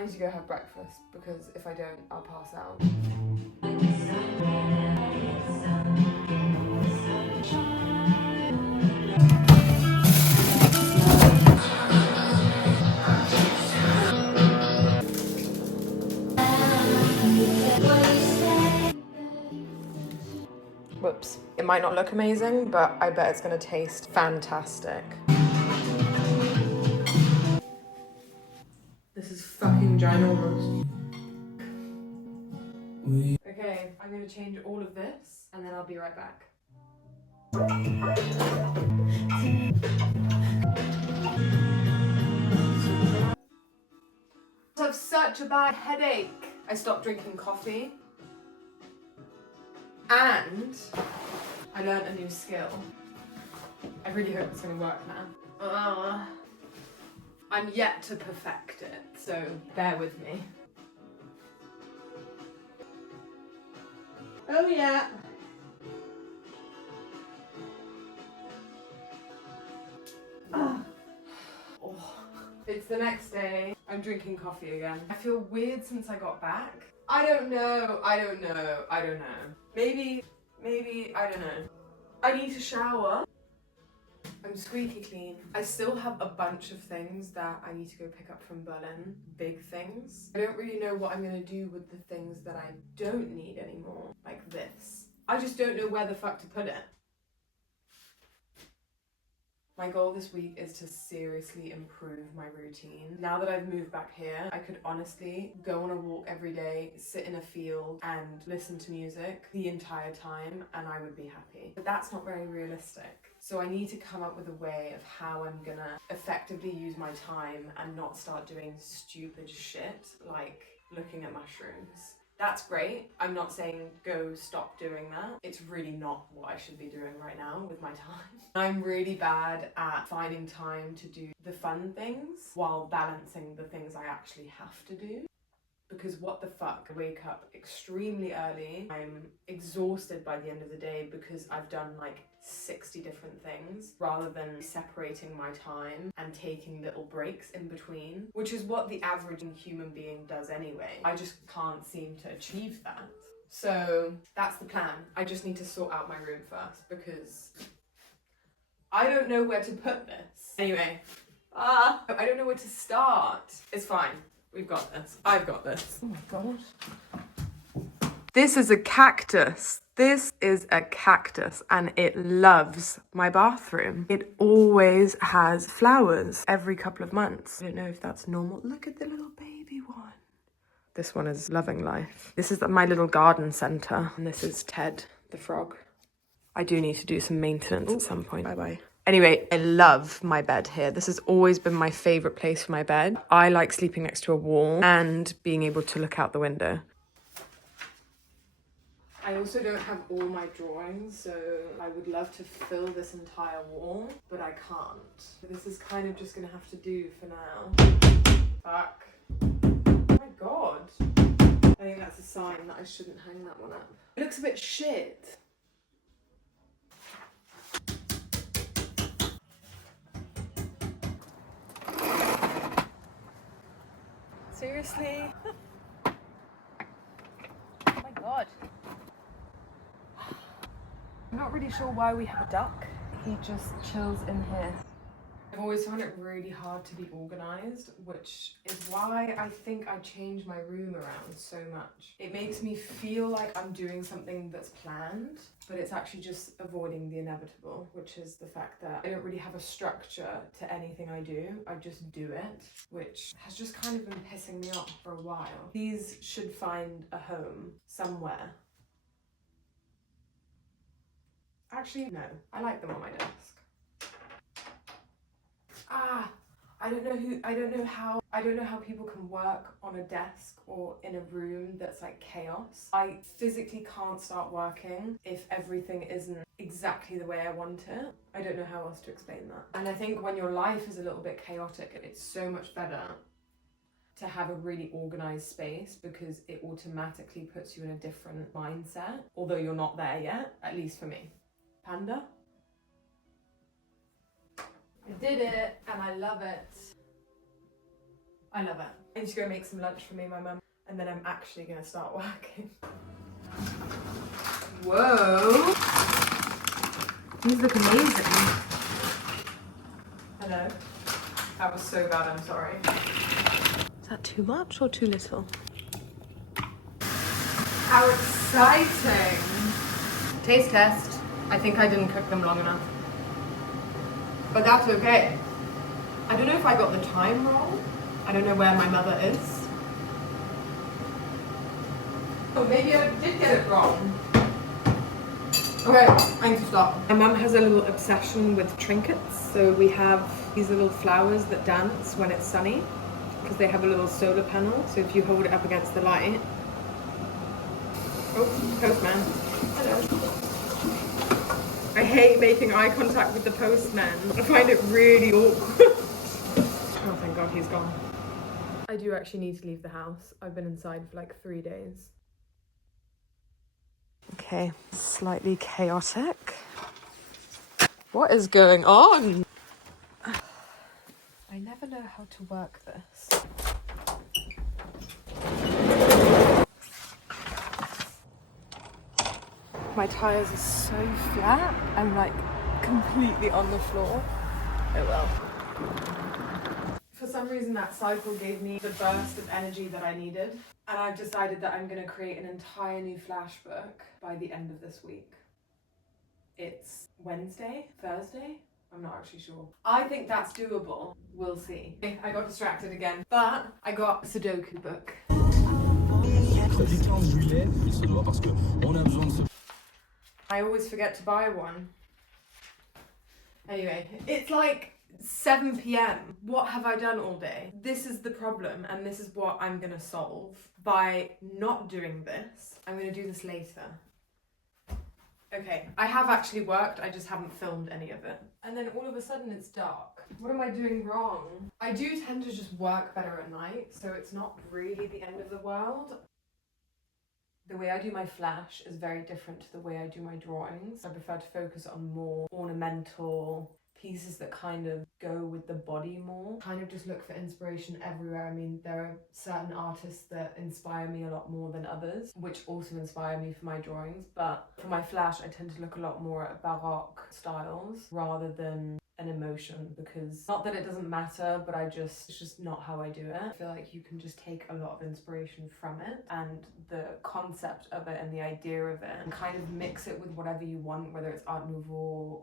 I need to go have breakfast because if I don't, I'll pass out. Whoops. It might not look amazing, but I bet it's gonna taste fantastic. This is fucking ginormous. Okay, I'm gonna change all of this and then I'll be right back. I have such a bad headache. I stopped drinking coffee and I learned a new skill. I really hope it's gonna work now. I'm yet to perfect it, so bear with me. Oh yeah. Oh. It's the next day. I'm drinking coffee again. I feel weird since I got back. I don't know. Maybe, I don't know. I need to shower. I'm squeaky clean. I still have a bunch of things that I need to go pick up from Berlin. Big things. I don't really know what I'm gonna do with the things that I don't need anymore. Like this. I just don't know where the fuck to put it. My goal this week is to seriously improve my routine. Now that I've moved back here, I could honestly go on a walk every day, sit in a field and listen to music the entire time and I would be happy. But that's not very realistic. So I need to come up with a way of how I'm gonna effectively use my time and not start doing stupid shit like looking at mushrooms. That's great. I'm not saying go stop doing that. It's really not what I should be doing right now with my time. I'm really bad at finding time to do the fun things while balancing the things I actually have to do. Because what the fuck, I wake up extremely early. I'm exhausted by the end of the day because I've done like 60 different things rather than separating my time and taking little breaks in between, which is what the average human being does anyway. I just can't seem to achieve that. So that's the plan. I just need to sort out my room first because I don't know where to put this. Anyway, I don't know where to start. It's fine. We've got this. I've got this. Oh my god. This is a cactus. This is a cactus and it loves my bathroom. It always has flowers every couple of months. I don't know if that's normal. Look at the little baby one. This one is loving life. This is my little garden centre. And this is Ted, the frog. I do need to do some maintenance at some point. Bye-bye. Anyway, I love my bed here. This has always been my favourite place for my bed. I like sleeping next to a wall and being able to look out the window. I also don't have all my drawings, so I would love to fill this entire wall, but I can't. This is kind of just gonna have to do for now. Fuck. Oh my god. I think that's a sign that I shouldn't hang that one up. It looks a bit shit. Seriously? Oh my god. I'm not really sure why we have a duck. He just chills in here. I've always found it really hard to be organised, which is why I think I change my room around so much. It makes me feel like I'm doing something that's planned, but it's actually just avoiding the inevitable, which is the fact that I don't really have a structure to anything I do. I just do it, which has just kind of been pissing me off for a while. These should find a home somewhere. Actually, no, I like them on my desk. I don't know how people can work on a desk or in a room that's like chaos. I physically can't start working if everything isn't exactly the way I want it. I don't know how else to explain that. And I think when your life is a little bit chaotic, it's so much better to have a really organised space because it automatically puts you in a different mindset, although you're not there yet, at least for me. Panda? I did it and I love it. I love it. I need to go make some lunch for me and my mum, and then I'm actually gonna start working. Whoa! These look amazing. Hello. That was so bad, I'm sorry. Is that too much or too little? How exciting! Taste test. I think I didn't cook them long enough. But that's okay. I don't know if I got the time wrong. I don't know where my mother is. Oh, maybe I did get it wrong. Okay, I need to stop. My mum has a little obsession with trinkets. So we have these little flowers that dance when it's sunny because they have a little solar panel. So if you hold it up against the light. Oh, postman. Hello. I hate making eye contact with the postman. I find it really awkward. Oh, thank God he's gone. I do actually need to leave the house. I've been inside for like 3 days. Okay, slightly chaotic. What is going on? I never know how to work this. My tyres are so flat. I'm like completely on the floor. Oh well. For some reason that cycle gave me the burst of energy that I needed. And I've decided that I'm going to create an entire new flashbook by the end of this week. It's Wednesday, Thursday? I'm not actually sure. I think that's doable. We'll see. I got distracted again, but I got a Sudoku book. I always forget to buy one. Anyway, it's like 7 p.m. What have I done all day? This is the problem, and this is what I'm gonna solve by not doing this. I'm gonna do this later. Okay, I have actually worked, I just haven't filmed any of it. And then all of a sudden it's dark. What am I doing wrong? I do tend to just work better at night, so it's not really the end of the world. The way I do my flash is very different to the way I do my drawings. I prefer to focus on more ornamental pieces that kind of go with the body more. Kind of just look for inspiration everywhere. I mean, there are certain artists that inspire me a lot more than others, which also inspire me for my drawings. But for my flash, I tend to look a lot more at Baroque styles rather than an emotion, because not that it doesn't matter, but it's just not how I do it. I feel like you can just take a lot of inspiration from it and the concept of it and the idea of it and kind of mix it with whatever you want, whether it's Art Nouveau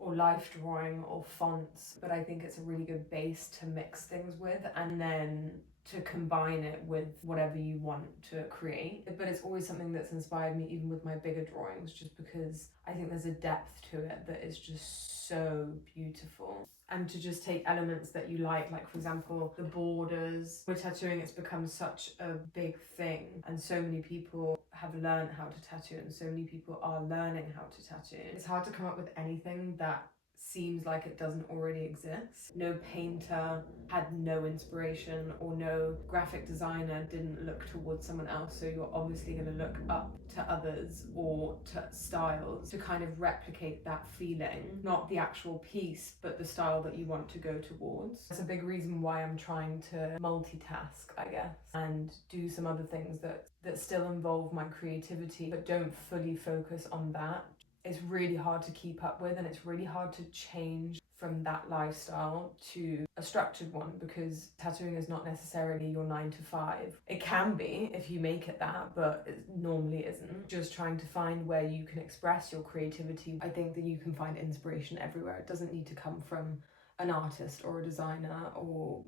or life drawing or fonts. But I think it's a really good base to mix things with, and then to combine it with whatever you want to create. But it's always something that's inspired me, even with my bigger drawings, just because I think there's a depth to it that is just so beautiful. And to just take elements that you like for example, the borders. With tattooing, it's become such a big thing, and so many people have learned how to tattoo, and so many people are learning how to tattoo. It's hard to come up with anything that seems like it doesn't already exist. No painter had no inspiration, or no graphic designer didn't look towards someone else, so you're obviously going to look up to others or to styles to kind of replicate that feeling, not the actual piece but the style that you want to go towards. That's a big reason why I'm trying to multitask, I guess, and do some other things that still involve my creativity but don't fully focus on that. It's really hard to keep up with, and it's really hard to change from that lifestyle to a structured one, because tattooing is not necessarily your 9 to 5. It can be if you make it that, but it normally isn't. Just trying to find where you can express your creativity. I think that you can find inspiration everywhere. It doesn't need to come from an artist or a designer or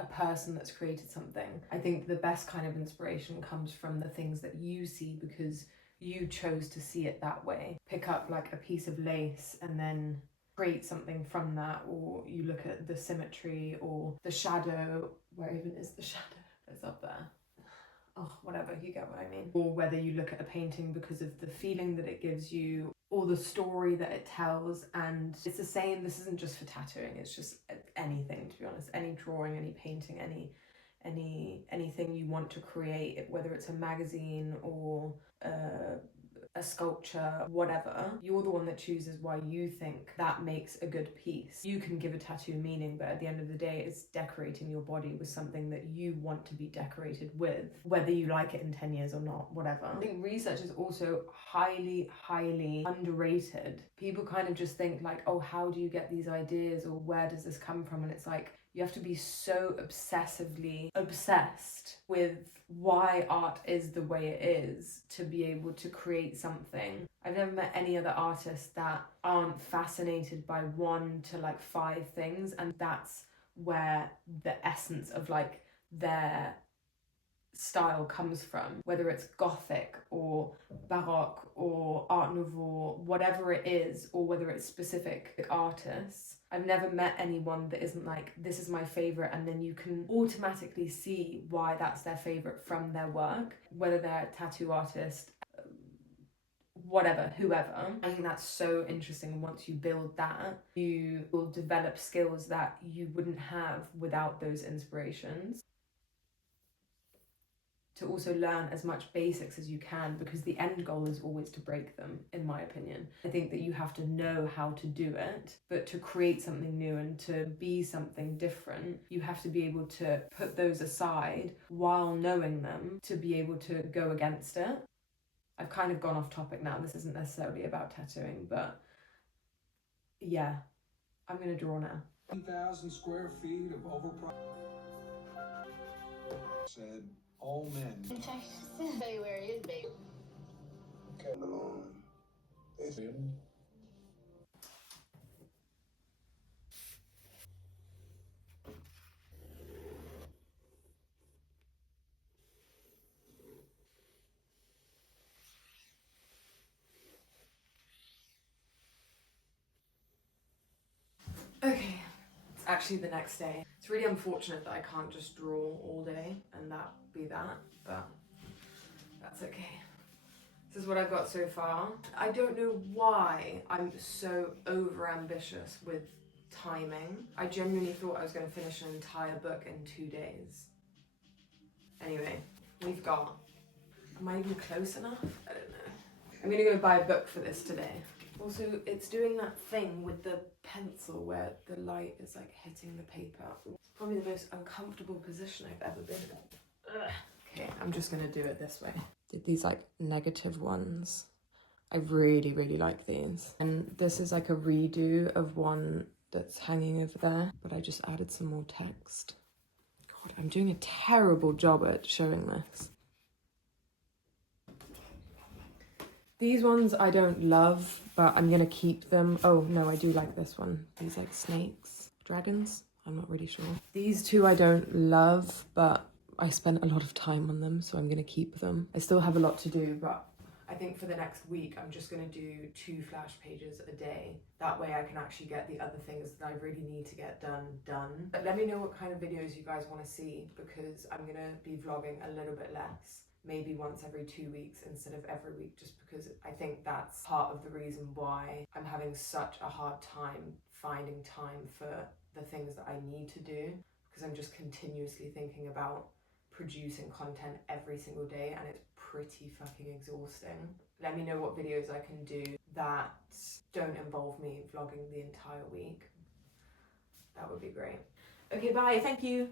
a person that's created something. I think the best kind of inspiration comes from the things that you see because you chose to see it that way. Pick up like a piece of lace and then create something from that, or you look at the symmetry or the shadow. Where even is the shadow? It's up there. Oh, whatever, you get what I mean. Or whether you look at a painting because of the feeling that it gives you or the story that it tells. And it's the same, this isn't just for tattooing, it's just anything, to be honest. Any drawing, any painting, anything you want to create, whether it's a magazine or a sculpture, whatever. You're the one that chooses why you think that makes a good piece. You can give a tattoo meaning, but at the end of the day, it's decorating your body with something that you want to be decorated with, whether you like it in 10 years or not, whatever. I think research is also highly, highly underrated. People kind of just think like, oh, how do you get these ideas, or where does this come from? And it's like, you have to be so obsessively obsessed with why art is the way it is to be able to create something. I've never met any other artists that aren't fascinated by 1 to like 5 things, and that's where the essence of like their style comes from, whether it's Gothic or Baroque or Art Nouveau, whatever it is, or whether it's specific artists. I've never met anyone that isn't like, this is my favorite, and then you can automatically see why that's their favorite from their work, whether they're a tattoo artist, whatever, whoever. I think that's so interesting. Once you build that, you will develop skills that you wouldn't have without those inspirations. To also learn as much basics as you can, because the end goal is always to break them, in my opinion. I think that you have to know how to do it, but to create something new and to be something different, you have to be able to put those aside while knowing them to be able to go against it. I've kind of gone off topic now. This isn't necessarily about tattooing, but yeah, I'm gonna draw now. 1,000 square feet of overpriced. Said all men. Say where he is, babe. Come along. It's him. Okay, it's actually the next day. It's really unfortunate that I can't just draw all day and that be that, but that's okay. This is what I've got so far. I don't know why I'm so over-ambitious with timing. I genuinely thought I was going to finish an entire book in 2 days. Anyway, we've got... Am I even close enough? I don't know. I'm going to go buy a book for this today. Also, it's doing that thing with the pencil where the light is like hitting the paper. It's probably the most uncomfortable position I've ever been in. Ugh. Okay, I'm just gonna do it this way. Did these like negative ones. I really, really like these. And this is like a redo of one that's hanging over there, but I just added some more text. God, I'm doing a terrible job at showing this. These ones I don't love, but I'm gonna keep them. Oh no, I do like this one. These like snakes, dragons, I'm not really sure. These two I don't love, but I spent a lot of time on them, so I'm gonna keep them. I still have a lot to do, but I think for the next week, I'm just gonna do 2 flash pages a day. That way I can actually get the other things that I really need to get done. But let me know what kind of videos you guys wanna see, because I'm gonna be vlogging a little bit less. Maybe once every 2 weeks instead of every week, just because I think that's part of the reason why I'm having such a hard time finding time for the things that I need to do, because I'm just continuously thinking about producing content every single day, and it's pretty fucking exhausting. Let me know what videos I can do that don't involve me vlogging the entire week. That would be great. Okay, bye, thank you.